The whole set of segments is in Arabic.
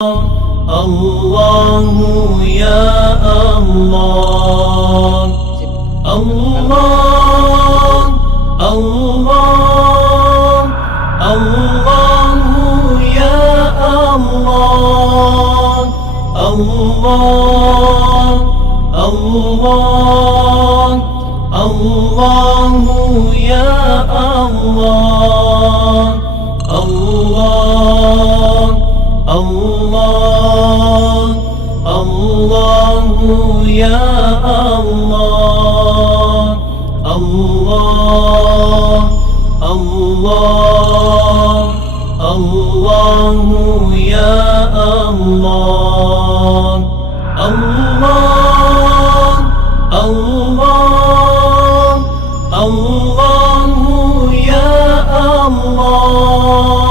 الله يا الله الله الله الله يا الله الله الله الله يا الله الله الله الله يا الله الله الله الله يا الله الله الله الله يا الله الله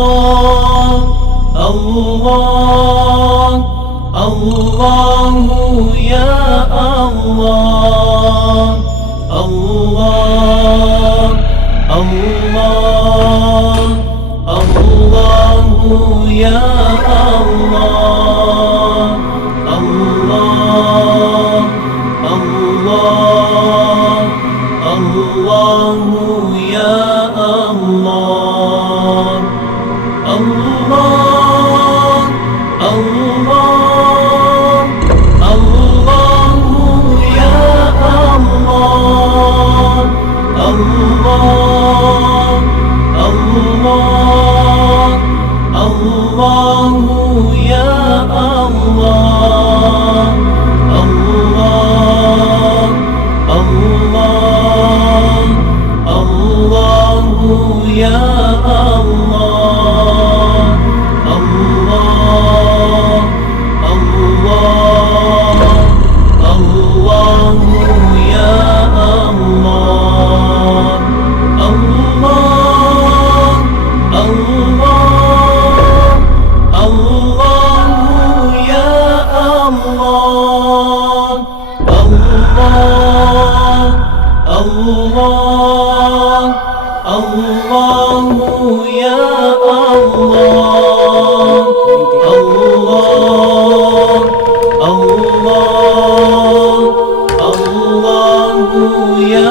الله الله يا الله الله الله الله يا الله الله الله الله يا الله الله الله الله يا الله الله الله الله يا الله الله الله الله يا الله الله الله الله يا الله الله الله الله يا الله الله الله الله يا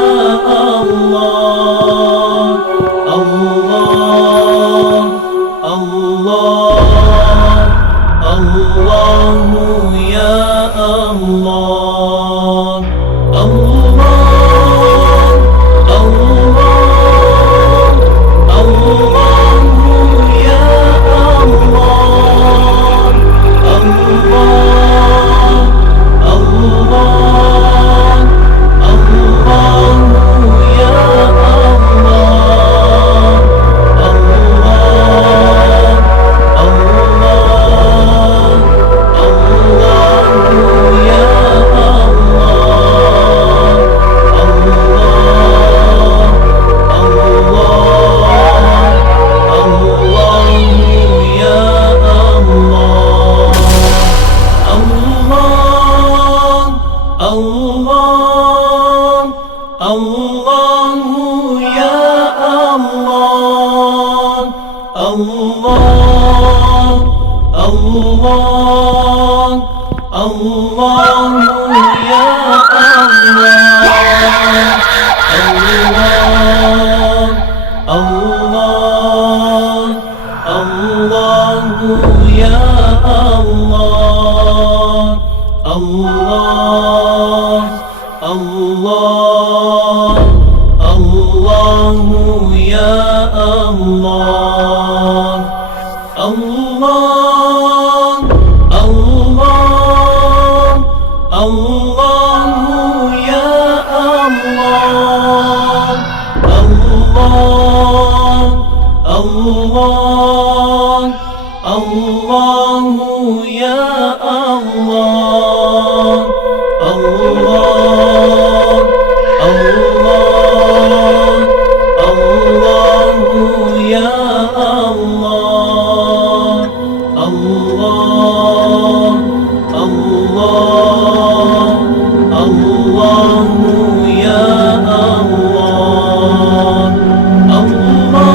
الله الله الله الله يا الله الله الله الله يا الله الله الله الله يا الله الله الله الله يا الله الله الله الله يا الله الله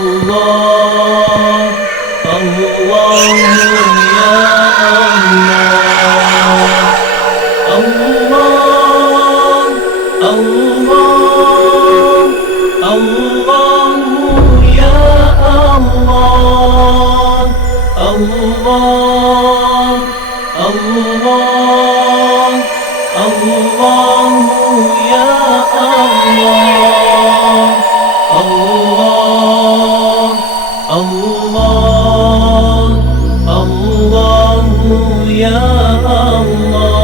الله يا الله الله الله يا الله الله الله الله يا الله الله الله الله يا الله